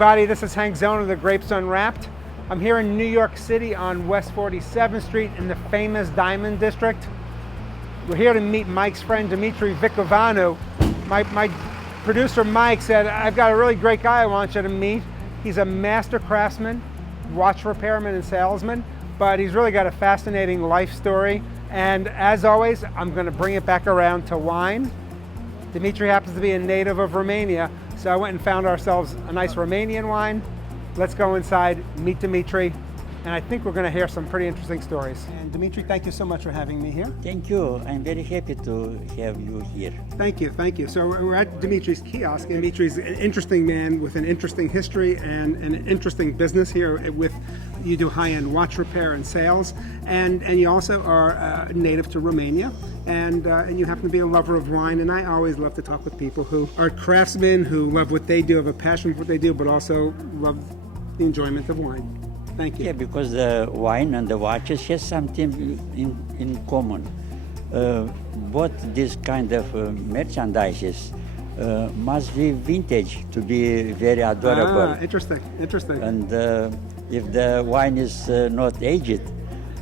Everybody, this is Hank Zona of the Grapes Unwrapped. I'm here in New York City on West 47th Street in the famous Diamond District. We're here to meet Mike's friend Dimitrie Vicovanu. My producer Mike said, I've got a really great guy I want you to meet. He's a master craftsman, watch repairman and salesman, but he's really got a fascinating life story. And as always, I'm going to bring it back around to wine. Dimitrie happens to be a native of Romania, so I went and found ourselves a nice Romanian wine. Let's go inside, meet Dimitrie, and I think we're going to hear some pretty interesting stories. And Dimitrie, thank you so much for having me here. Thank you. I'm very happy to have you here. Thank you, thank you. So we're at Dimitrie's kiosk. Dimitrie's an interesting man with an interesting history and an interesting business here. You do high-end watch repair and sales, and you also are native to Romania, and you happen to be a lover of wine. And I always love to talk with people who are craftsmen, who love what they do, have a passion for what they do, but also love the enjoyment of wine. Thank you. Yeah, because the wine and the watches has something in common. Both this kind of merchandises must be vintage to be very adorable. Ah, interesting, interesting. And if the wine is not aged,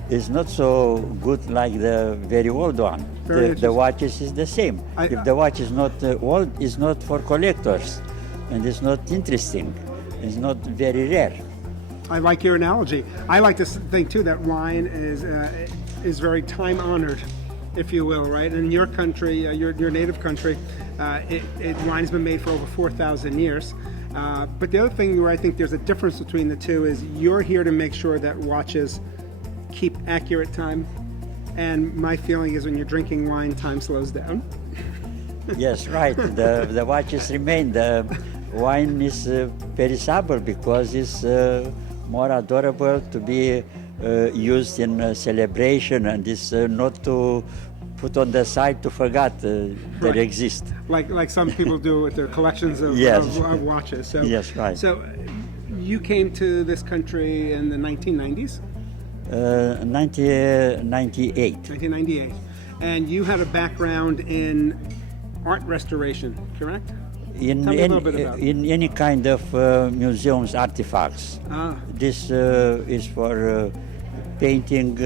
it's not so good like the very old one. The watches is the same. If the watch is not old, it's not for collectors, and it's not interesting. It's not very rare. I like your analogy. I like to think too that wine is very time honored, if you will, right? In your country, your native country, wine has been made for over 4,000 years. But the other thing where I think there's a difference between the two is you're here to make sure that watches keep accurate time. And my feeling is when you're drinking wine, time slows down. Yes, right. The watches remain. The wine is perishable because it's more adorable to be used in celebration, and it's not to put on the side to forget they exist. Like some people do with their collections of, yes. of watches. So, yes, right. So you came to this country in the 1990s? 1998. 1998. And you had a background in art restoration, correct? In any kind of museums artifacts. This is for painting,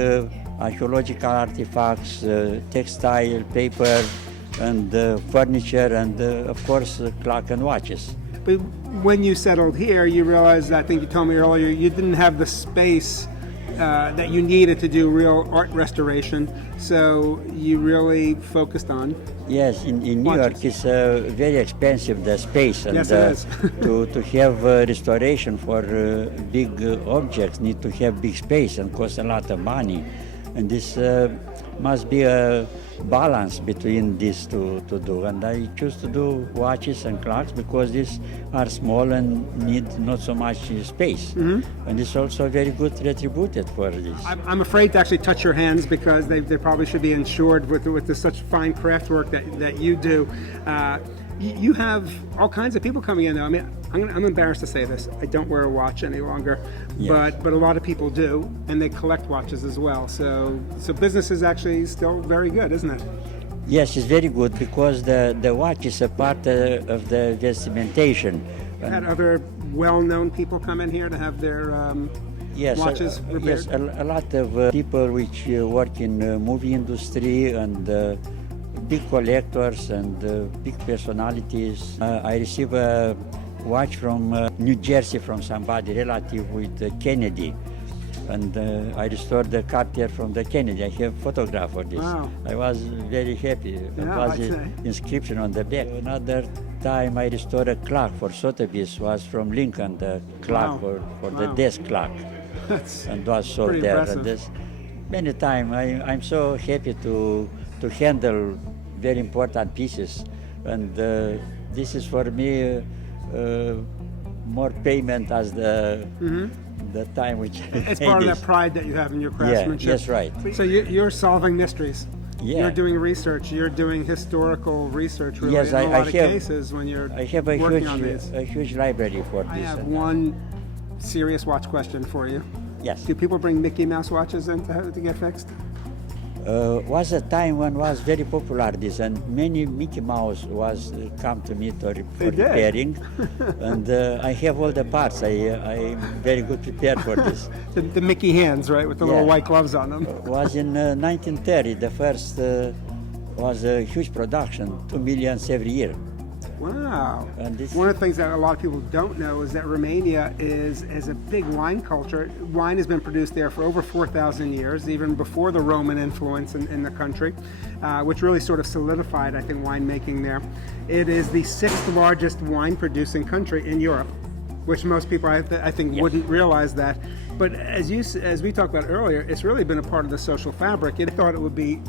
archaeological artifacts, textile, paper, and furniture, and of course clock and watches. But when you settled here, you realized, I think you told me earlier, you didn't have the space that you needed to do real art restoration, so you really focused on. Yes, in New York it's very expensive, the space, and yes, it is. to have restoration for big objects need to have big space and cost a lot of money, and this must be a balance between these two to do. And I choose to do watches and clocks because these are small and need not so much space. Mm-hmm. And it's also very good retributed for this. I'm afraid to actually touch your hands because they probably should be insured with such fine craft work that you do. You have all kinds of people coming in though. I mean, I'm embarrassed to say this. I don't wear a watch any longer, yes. but a lot of people do, and they collect watches as well. So business is actually still very good, isn't it? Yes, it's very good because the watch is a part of the vestimentation. Had other well-known people come in here to have their watches repaired? Yes, a lot of people which work in the movie industry and big collectors and big personalities. I receive a watch from New Jersey from somebody relative with Kennedy, and I restored the Cartier from the Kennedy. I have photograph for this. Wow. I was very happy. There was an inscription on the back. Another time I restored a clock for Sotheby's, was from Lincoln, the clock for the desk clock. And was sold there. Impressive. And this, many times I'm so happy to handle very important pieces, and this is for me more payment as the time which it's part of that pride that you have in your craftsmanship. Yeah, yes, right. So you're solving mysteries. Yeah. You're doing research. You're doing historical research. Really, yes, in a lot of cases when you're working on these. a huge library for this. I have one serious watch question for you. Yes. Do people bring Mickey Mouse watches in to get fixed? Was a time when was very popular this, and many Mickey Mouse was come to me for repairing, and I have all the parts. I'm very good prepared for this. The Mickey hands, right, with the little white gloves on them. Was in 1930. The first was a huge production, 2 million every year. Wow. And one of the things that a lot of people don't know is that Romania is a big wine culture. Wine has been produced there for over 4,000 years, even before the Roman influence in the country, which really sort of solidified, I think, winemaking there. It is the 6th largest wine producing country in Europe, which most people, I think, wouldn't realize that. But as we talked about earlier, it's really been a part of the social fabric. It thought it would be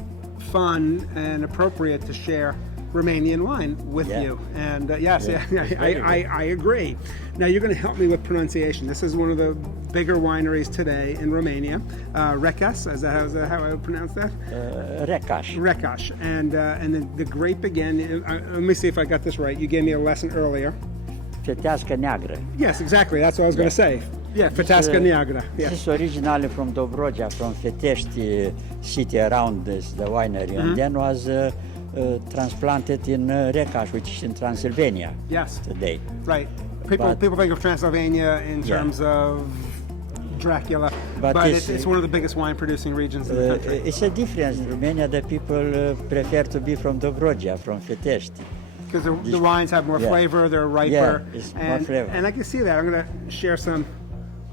fun and appropriate to share Romanian wine with you. And yes, I agree. Now you're going to help me with pronunciation. This is one of the bigger wineries today in Romania. Rekas, is that how I would pronounce that? Rekas. Rekas. And then the grape again, let me see if I got this right. You gave me a lesson earlier. Fetească neagră. Yes, exactly. That's what I was going to say. Yeah, Fetească neagră. Yes. This is originally from Dobrogea, from Fetești city around this, the winery, and then was transplanted in Rekas, which is in Transylvania. Yes. Today. Right. People think of Transylvania in terms of Dracula, but it's one of the biggest wine producing regions in the country. It's a difference in Romania that people prefer to be from Dobrogea, from Fetești. Because the wines have more flavor, they're riper, it's more flavor. And I can see that. I'm going to share some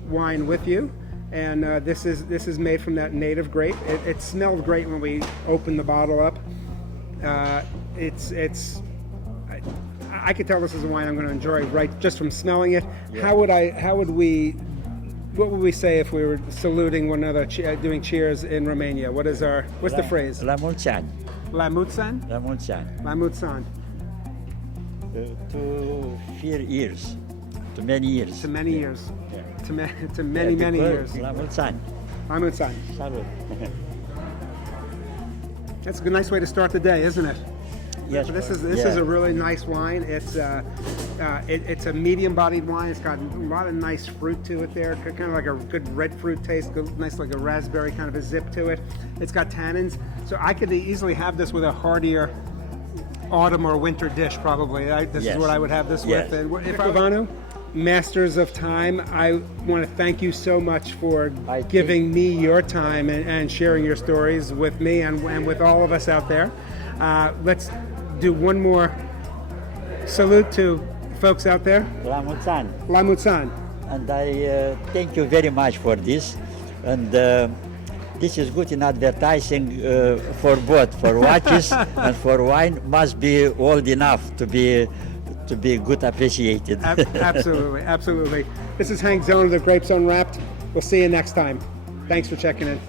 wine with you, and this is made from that native grape. It smelled great when we opened the bottle up. I could tell this is a wine I'm going to enjoy right just from smelling it. Yeah. What would we say if we were saluting one another, doing cheers in Romania? What's the phrase? La mulți ani. La mulți ani? La mulți ani. La mulți ani. To 4 years. To many years. To many years. Yeah. To many years. La mulți ani. La mulți ani. Salut. That's a nice way to start the day, isn't it? Yes. This is a really nice wine. It's a medium-bodied wine. It's got a lot of nice fruit to it there, kind of like a good red fruit taste, nice like a raspberry kind of a zip to it. It's got tannins, so I could easily have this with a heartier autumn or winter dish probably. This is what I would have this with. And Vicovanu, masters of time, I want to thank you so much for giving me your time and sharing your stories with me and with all of us out there. Let's do one more salute to folks out there. La mulți ani. La mulți ani. And I thank you very much for this. And this is good in advertising for both, for watches and for wine. Must be old enough to be good appreciated. Absolutely, absolutely. This is Hank Zona of the Grapes Unwrapped. We'll see you next time. Thanks for checking in.